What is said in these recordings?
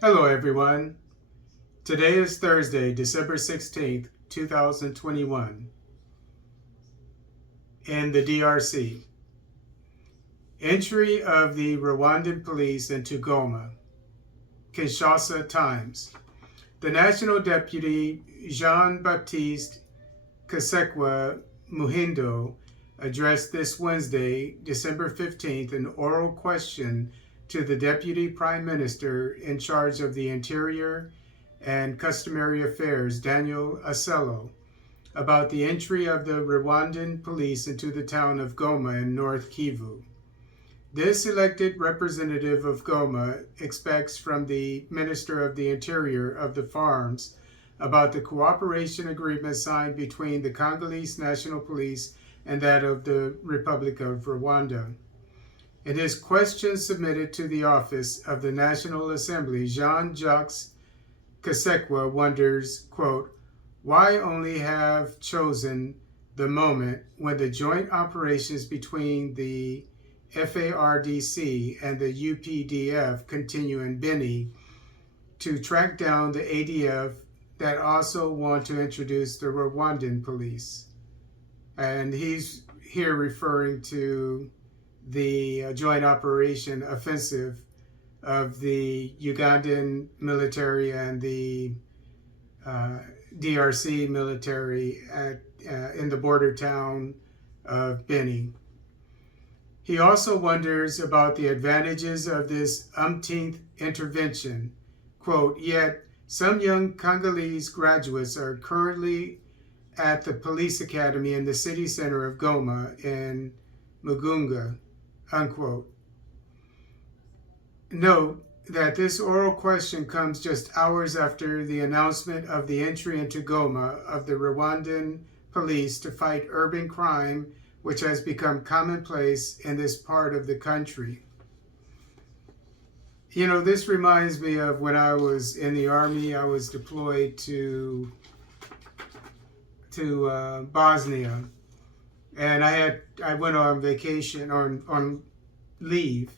Hello, everyone. Today is Thursday, December 16th, 2021, in the DRC. Entry of the Rwandan police into Goma, Kinshasa Times. The National Deputy Jean-Baptiste Kasekwa Muhindo addressed this Wednesday, December 15th, an oral question to the Deputy Prime Minister in charge of the Interior and Customary Affairs, Daniel Acello, about the entry of the Rwandan police into the town of Goma in North Kivu. This elected representative of Goma expects from the Minister of the Interior of the Farms about the cooperation agreement signed between the Congolese National Police and that of the Republic of Rwanda. In his question submitted to the office of the National Assembly, Jean-Jacques Kasekwa wonders, quote, why only have chosen the moment when the joint operations between the FARDC and the UPDF continue in Beni to track down the ADF that also want to introduce the Rwandan police. And he's here referring to the joint operation offensive of the Ugandan military and the DRC military in the border town of Beni. He also wonders about the advantages of this umpteenth intervention. Quote, yet some young Congolese graduates are currently at the police academy in the city center of Goma in Mugunga, unquote. Note that this oral question comes just hours after the announcement of the entry into Goma of the Rwandan police to fight urban crime, which has become commonplace in this part of the country. You know, this reminds me of when I was in the Army. I was deployed to Bosnia, and I went on vacation, on leave,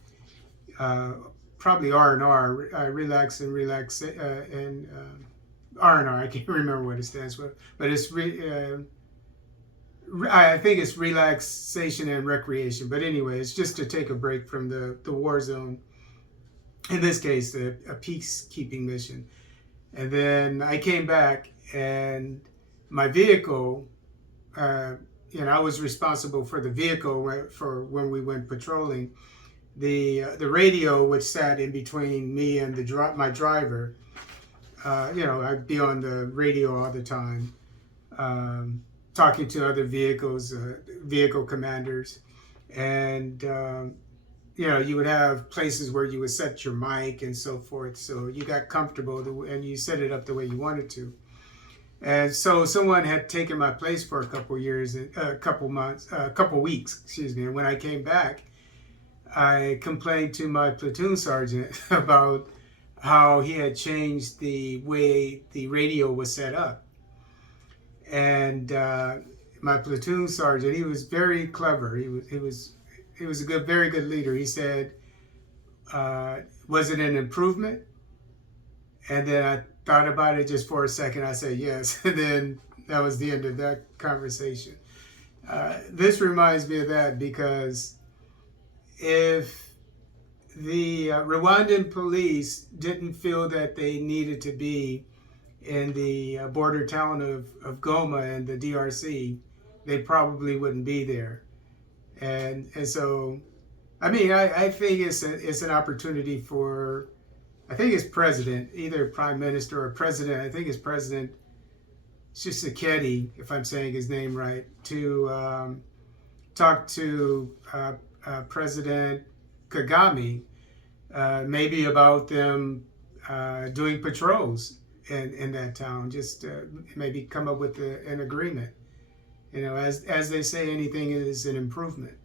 probably R&R, relax and R&R. I can't remember what it stands for, but it's I think it's relaxation and recreation. But anyway, it's just to take a break from the war zone. In this case, a peacekeeping mission. And then I came back, and my vehicle, I was responsible for the vehicle for when we went patrolling. The radio, which sat in between me and my driver, I'd be on the radio all the time, talking to other vehicle commanders, and you would have places where you would set your mic and so forth, so you got comfortable and you set it up the way you wanted to. And so someone had taken my place for a couple weeks, and when I came back, I complained to my platoon sergeant about how he had changed the way the radio was set up. And my platoon sergeant, he was very clever. He was a very good leader. He said, was it an improvement? And then I thought about it just for a second. I said yes. And then that was the end of that conversation. This reminds me of that, because if the Rwandan police didn't feel that they needed to be in the border town of Goma and the DRC, they probably wouldn't be there. And so, I mean, I think it's an opportunity for, I think it's president, either prime minister or president. I think it's President Tshisekedi, if I'm saying his name right, to talk to President Kagame, maybe about them doing patrols in that town. Just maybe come up with an agreement. As they say, anything is an improvement.